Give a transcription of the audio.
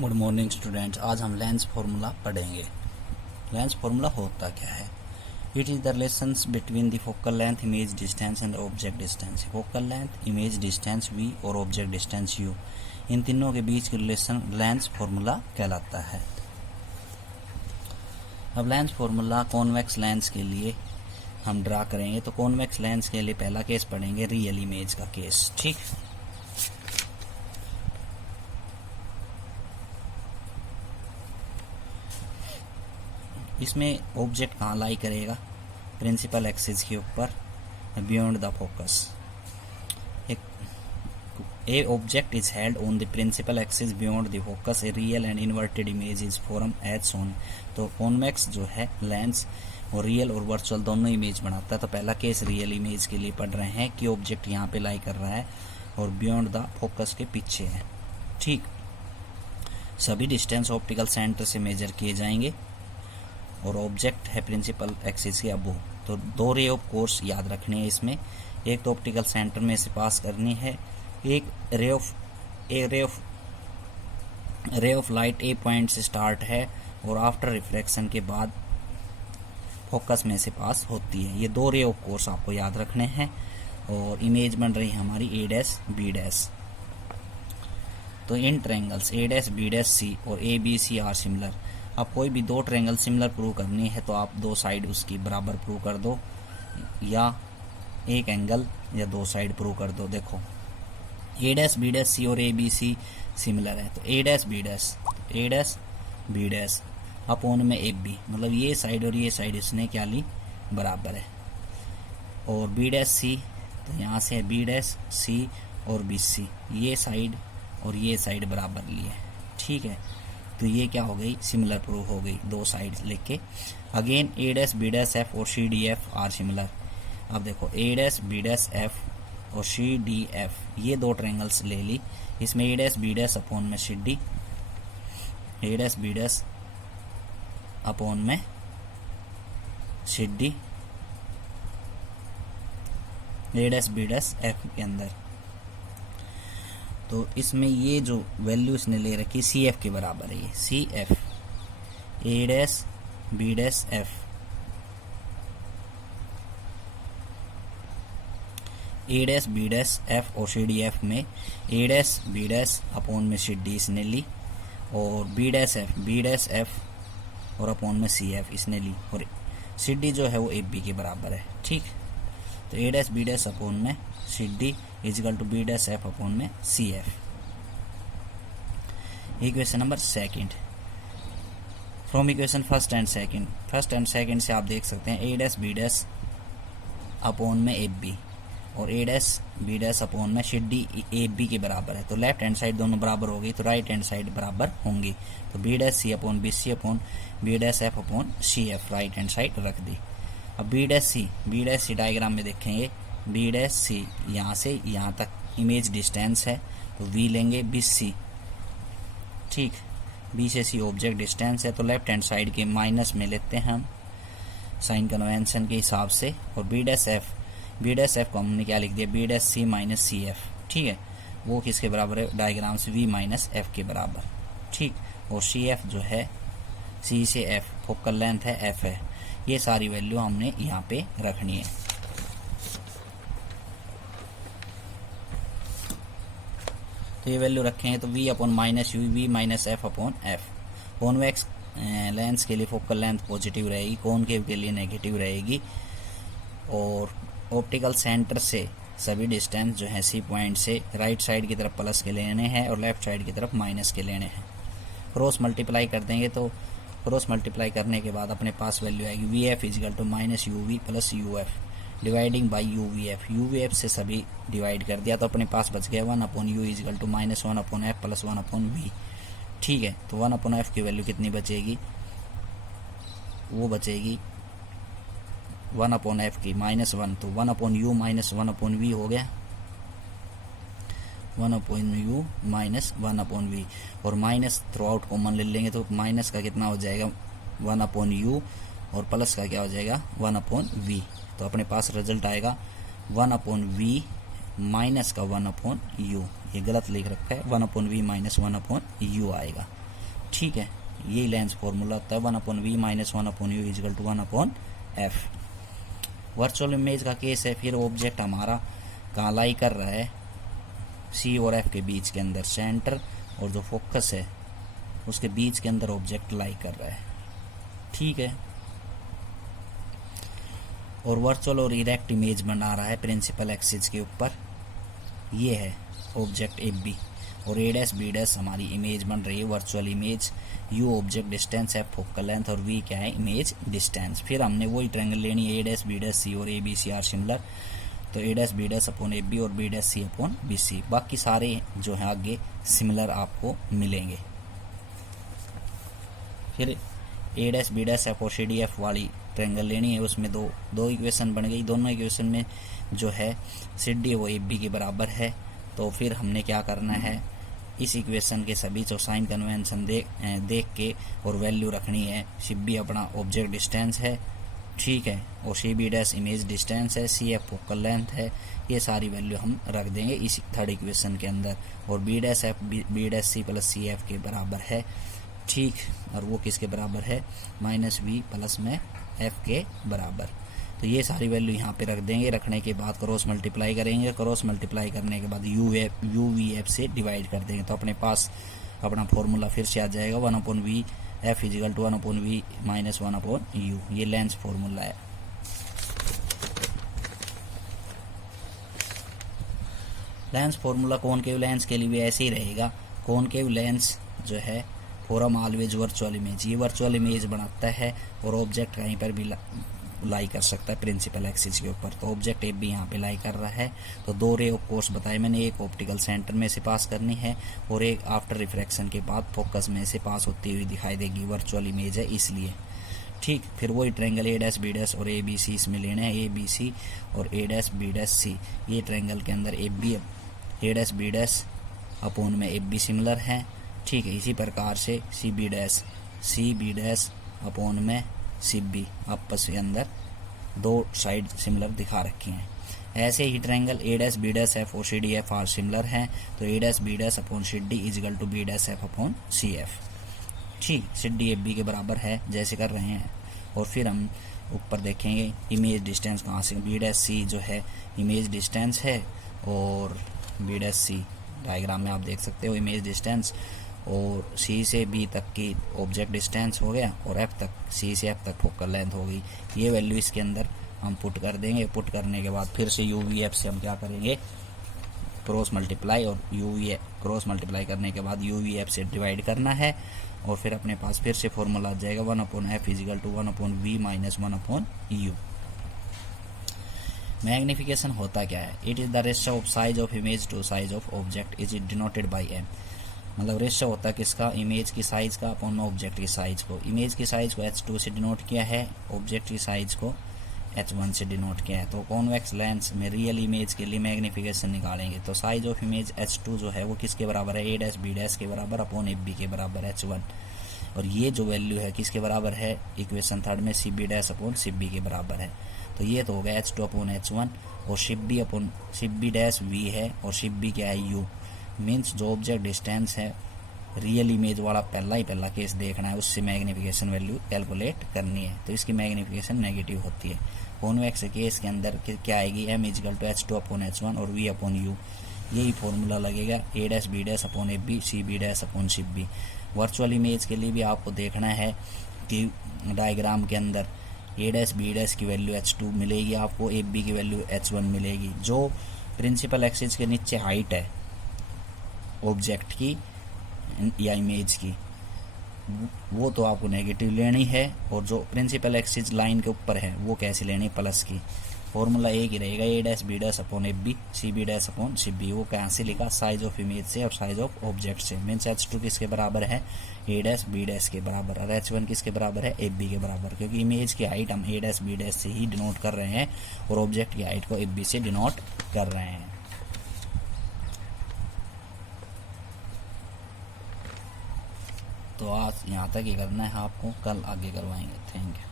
Good morning students. आज हम lens formula पढ़ेंगे। लेंस फार्मूला होता क्या है? It is the relations between the focal length, image distance and object distance. Focal length, image distance v और object distance u, इन तीनों के बीच की रिलेशन लेंस फार्मूला कहलाता है। अब लेंस फार्मूला कॉन्वेक्स लेंस के लिए हम ड्रा करेंगे। तो कॉन्वेक्स लेंस के लिए पहला केस पढ़ेंगे, रियल इमेज का केस। ठीक, इसमें ऑब्जेक्ट कहाँ लाई करेगा? प्रिंसिपल एक्सिस के ऊपर, beyond the focus. A object is held on the principal axis beyond the focus, a real and inverted image is form as shown. तो कॉन्वेक्स जो है लेंस और रियल और वर्चुअल दोनों इमेज बनाता है। तो पहला केस रियल इमेज के लिए पढ़ रहे हैं कि ऑब्जेक्ट यहाँ पे लाई कर रहा है और बियॉन्ड द फोकस के पीछे है। ठीक, सभी डिस्टेंस ऑप्टिकल सेंटर से मेजर किए जाएंगे और ऑब्जेक्ट है प्रिंसिपल एक्सिस के अबोव। तो दो रे ऑफ कोर्स याद रखनी है इसमें। एक तो ऑप्टिकल सेंटर में से पास करनी है, एक ray of light A point से स्टार्ट है और आफ्टर रिफ्लेक्शन के बाद फोकस में से पास होती है। ये दो रे ऑफ कोर्स आपको याद रखने हैं। और इमेज बन रही है हमारी ए डैश बी डैश। तो in triangles A dash B dash C और A B C are similar. अब कोई भी दो ट्रायंगल सिमिलर प्रूव करनी है तो आप दो साइड उसकी बराबर प्रूव कर दो, या एक एंगल या दो साइड प्रूव कर दो। देखो A dash B dash C और ए बी सी सिमिलर है, तो A dash B dash upon में ए बी, मतलब ये साइड और ये साइड इसने क्या ली? बराबर है। और बी डैश सी, तो यहाँ से है बी डैश सी और बी सी, ये साइड और ये साइड बराबर लिए। ठीक है, तो ये क्या हो गई? सिमिलर प्रूव हो गई दो साइड लेके। Again A dash B dash F और C D F are similar. अब देखो A dash B dash F और सी डी एफ, ये दो ट्रायंगल्स ले ली। इसमें ए डैश बी डैश अपॉन में सी डी, ए डैश बी डैश अपॉन में सी डी, ए डैश बी डैश एफ के अंदर। तो इसमें ये जो वैल्यू इसने ले रखी सी एफ के बराबर है। ये सी एफ, ए डैश बी डैश एफ, ए डैश बी डैश एफ और सी डी एफ में ए डैश बी डैश अपॉन में सी डी इसने ली, और बी डैश एफ और अपॉन में सी एफ इसने ली, और सी डी जो है वो ए बी के बराबर है। ठीक, तो A dash B dash upon में C D is equal to B dash F upon में C F. Equation number second, from equation first and second से आप देख सकते हैं A dash B dash upon में ए बी और A dash B dash upon में सी डी ए बी के बराबर है। तो लेफ्ट हैंड साइड दोनों बराबर हो गई, तो राइट हैंड साइड बराबर होंगी। तो B dash C upon B C upon B dash F upon C F right hand side रख दी। अब बी डैश सी डायग्राम में देखेंगे, बी डैश सी यहाँ से यहाँ तक इमेज डिस्टेंस है, तो वी लेंगे बी सी। ठीक, बी से सी ऑब्जेक्ट डिस्टेंस है, तो लेफ्ट हैंड साइड के माइनस में लेते हैं हम साइन कन्वेंशन के हिसाब से। और बी डैश एफ को हमने क्या लिख दिया? बी डैश सी माइनस सी एफ। ठीक है, वो किसके बराबर है? डायग्राम से वी माइनस एफ के बराबर। ठीक, और सी एफ जो है सी से एफ, फोकल लेंथ है एफ है। ये सारी वैल्यू हमने यहाँ पे रखनी है। तो ये वैल्यू रखेंगे तो v upon minus U, V minus F upon F. Convex lens के लिए फोकल लेंथ पॉजिटिव रहेगी, कॉनकेव के लिए नेगेटिव रहेगी। और ऑप्टिकल सेंटर से सभी डिस्टेंस जो है सी पॉइंट से राइट साइड की तरफ प्लस के लेने हैं और लेफ्ट साइड की तरफ माइनस के लेने हैं। क्रॉस मल्टीप्लाई कर देंगे, तो क्रॉस मल्टीप्लाई करने के बाद अपने पास वैल्यू आएगी V F is equal to minus U V plus U F dividing by U V F से सभी डिवाइड कर दिया, तो अपने पास बच गया 1 upon U is equal to minus 1 upon F plus 1 upon V. ठीक है, तो 1 अपॉन एफ की वैल्यू कितनी बचेगी? वो बचेगी 1 अपॉन एफ की -1, तो 1 upon U minus 1 upon V हो गया, 1 upon U minus 1 upon V. और माइनस थ्रू आउट कॉमन ले लेंगे तो माइनस का कितना हो जाएगा? 1 अपॉन यू, और प्लस का क्या हो जाएगा? 1 अपॉन वी। तो अपने पास रिजल्ट आएगा 1 अपॉन वी माइनस का 1 अपॉन यू। ये गलत लिख रखा है, 1 upon V minus 1 upon U आएगा। ठीक है, यही लेंस फॉर्मूला होता है 1/v minus 1/u is equal to 1/f। Virtual image का केस है, फिर ऑब्जेक्ट हमारा कहाँ लाई कर रहा है, सी और एफ के बीच के अंदर, सेंटर और जो फोकस है उसके बीच के अंदर ऑब्जेक्ट लाई कर रहा है, ठीक है। और वर्चुअल और इरेक्ट इमेज बना रहा है प्रिंसिपल एक्सिस के ऊपर, ये है ऑब्जेक्ट ए बी, और ए डैश बी डैश हमारी इमेज बन रही है virtual image, you object distance, F focal length और वी क्या है इमेज डिस्टेंस। फिर हमने वही ट्रायंगल लेनी है, A dash B dash C और A B C are similar, तो A dash B dash upon A B और B dash C upon B C, बाकी सारे जो है आगे सिमिलर आपको मिलेंगे। फिर A dash B dash F और सी डी एफ वाली ट्रायंगल लेनी है, उसमें दो इक्वेशन बन गई, दोनों इक्वेशन में जो है सी डी वो ए बी के बराबर है। तो फिर हमने क्या करना है, इस इक्वेशन के सभी जो साइन कन्वेंशन देख के और वैल्यू रखनी है। सी बी अपना ऑब्जेक्ट डिस्टेंस है, ठीक है, और C B dash image distance है, सी एफ फोकल लेंथ है, ये सारी वैल्यू हम रख देंगे इस थर्ड इक्वेशन के अंदर। और B dash F B dash C plus C F के बराबर है, ठीक, और वो किसके बराबर है, माइनस वी प्लस में एफ के बराबर। तो ये सारी वैल्यू यहाँ पे रख देंगे, रखने के बाद क्रॉस मल्टीप्लाई करेंगे, क्रॉस मल्टीप्लाई करने के बाद यू वी एफ से डिवाइड कर देंगे, तो अपने पास अपना फॉर्मूला फिर से आ जाएगा 1/v F is equal to 1/v minus 1/u, ये लेंस फॉर्मूला है। लेंस फॉर्मूला कॉनकेव लेंस के लिए भी ऐसे ही रहेगा। कॉनकेव लेंस जो है फॉरम ऑलवेज वर्चुअल इमेज, ये वर्चुअल इमेज बनाता है और ऑब्जेक्ट कहीं पर भी लाई कर सकता है प्रिंसिपल एक्सिस के ऊपर। तो ऑब्जेक्ट ए भी यहाँ पे लाई कर रहा है। तो दो रे ऑफ कोर्स बताए मैंने, एक ऑप्टिकल सेंटर में से पास करनी है और एक आफ्टर रिफ्रैक्शन के बाद फोकस में से पास होती हुई दिखाई देगी, वर्चुअल इमेज है इसलिए, ठीक। फिर वही triangle A dash B dash और ए बी सी इसमें लेना है, ए बी सी और ए डैश बी डैश सी, ये ट्रायंगल के अंदर ए डैश बी डैश अपॉन में ए बी सिमिलर है, ठीक है। इसी प्रकार से सी बी डैश अपॉन में सी बी आपस के अंदर दो साइड सिमिलर दिखा रखी हैं। ऐसे ही triangle A dash B dash F और C D F are similar हैं, तो A dash B dash upon C D is equal to B dash F upon C F, ठीक। सी डी एफ बी के बराबर है जैसे कर रहे हैं। और फिर हम ऊपर देखेंगे इमेज डिस्टेंस कहाँ से, बी डैश सी जो है इमेज डिस्टेंस है और बी डैश सी डायग्राम में आप देख सकते हो इमेज डिस्टेंस, और सी से बी तक की ऑब्जेक्ट डिस्टेंस हो गया और एफ तक, सी से एफ तक फोकल लेंथ हो गई। ये वैल्यू इसके अंदर हम पुट कर देंगे। पुट करने के बाद फिर से यू वी एफ से हम क्या करेंगे, क्रॉस मल्टीप्लाई, और यू वी क्रॉस मल्टीप्लाई करने के बाद यू वी एफ से डिवाइड करना है और फिर अपने पास फिर से फॉर्मूला आ जाएगा 1/f is equal to 1/v minus 1/u। Magnification होता क्या है, it is the ratio of size of image to size of object is denoted by M. मतलब रेशियो होता है किसका, इमेज की साइज का अपॉन ऑब्जेक्ट की साइज को। इमेज की साइज को h2 से डिनोट किया है, ऑब्जेक्ट की साइज को h1 से डिनोट किया है। तो कॉन्वेक्स लेंस में रियल इमेज के लिए मैग्निफिकेशन निकालेंगे तो साइज ऑफ इमेज h2 जो है वो किसके बराबर है, ए डैश बी डैश के बराबर अपॉन एफ बी के बराबर h1। और ये जो वैल्यू है किसके बराबर है, इक्वेशन थर्ड में C B dash upon C B के बराबर है। तो ये तो हो गया h2 अपॉन h1 और सी बी डैश v है और सी बी क्या है u। मीन्स जो ऑब्जेक्ट डिस्टेंस है रियल इमेज वाला पहला केस देखना है, उससे मैग्निफिकेशन वैल्यू कैलकुलेट करनी है, तो इसकी मैग्निफिकेशन नेगेटिव होती है। कॉन्वेक्स केस के अंदर क्या आएगी, M is equal to h2 upon h1 और v अपॉन u, यही फॉर्मूला लगेगा, A dash B dash upon A B, C B dash upon C B. Virtual image के लिए भी आपको देखना है कि डायग्राम के अंदर ए डैश बी डैश की वैल्यू h2 मिलेगी आपको, ए बी की वैल्यू h1 मिलेगी। जो प्रिंसिपल एक्सिस के नीचे हाइट है ऑब्जेक्ट की या इमेज की, वो तो आपको नेगेटिव लेनी है, और जो प्रिंसिपल एक्सिस लाइन के ऊपर है वो कैसे लेनी, प्लस की। फॉर्मूला एक ही रहेगा, A dash B dash upon F B, C B dash upon C B. वो कैसे लिखा, साइज ऑफ इमेज से और साइज ऑफ ऑब्जेक्ट से। मीन्स h2 किसके बराबर है, ए डैश बी डैश के बराबर, और h1 किसके बराबर है, एफ बी के बराबर, क्योंकि इमेज की हाइट हम ए डैश बी डैश से ही डिनोट कर रहे हैं और ऑब्जेक्ट की हाइट को एफ बी से डिनोट कर रहे हैं। तो आज यहाँ तक ही करना है आपको, कल आगे करवाएंगे। Thank you.